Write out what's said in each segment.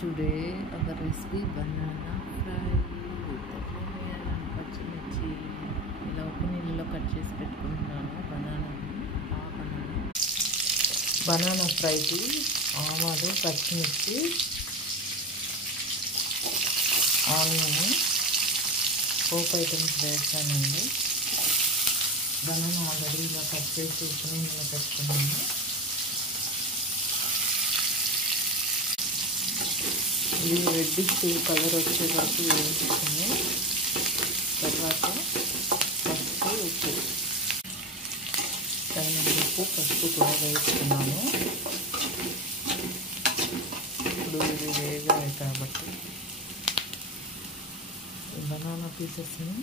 Today our recipe banana fry with onion and పచ్చిమిర్చి ఇలా ఉప్పు నీళ్ళలో కట్ చేసి పెట్టుకుంటున్నాను బనానా ఫ్రైకి ఆవాలు పచ్చిమిర్చి ఆనియన్ పోపు ఐటమ్స్ వేస్తానండి. బనానా ఆల్రెడీ ఇలా కట్ చేసి ఉప్పు నీళ్ళలో పెట్టుకున్నాను. ఇది రెడ్డిష్ కలర్ వచ్చే వరకు వేయించుకుని తర్వాత పసుపు ఉప్పు పసుపు కూడా వేసుకున్నాను. ఇప్పుడు ఇది వేగాలి కాబట్టి బనానా పీసెస్ని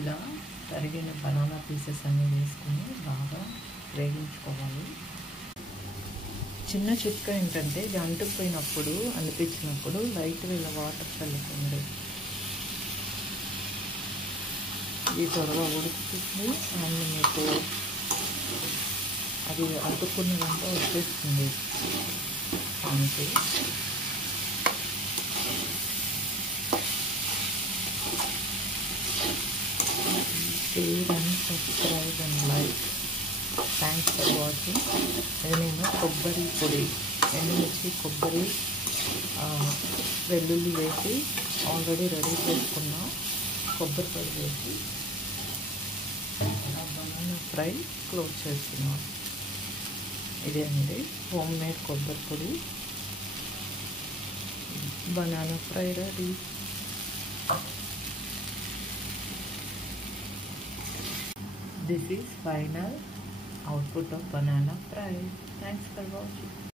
ఇలా తరిగిన బనానా పీసెస్ అన్నీ వేసుకుని బాగా వేగించుకోవాలి. చిన్న చిట్కా ఏంటంటే ఇది అంటుకుపోయినప్పుడు అనిపించినప్పుడు లైట్గా ఇలా వాటర్ చల్లుకోండి. ఇది త్వరగా ఉడుకుతుంది అండ్ మీకు అది అంటుకున్నదంతా వచ్చేస్తుంది. అంతే. Share and subscribe and like. Thanks for watching. ఇది నేను కొబ్బరి పొడి, ఎండుమిర్చి, కొబ్బరి, వెల్లుల్లి వేసి ఆల్రెడీ రెడీ చేసుకున్న కొబ్బరి పొడి వేసి బనానా ఫ్రై క్లోజ్ చేస్తున్నాను. ఇదే అండి హోమ్ మేడ్ కొబ్బరి పొడి banana fry ready. This is final output of banana fry. Thanks for watching.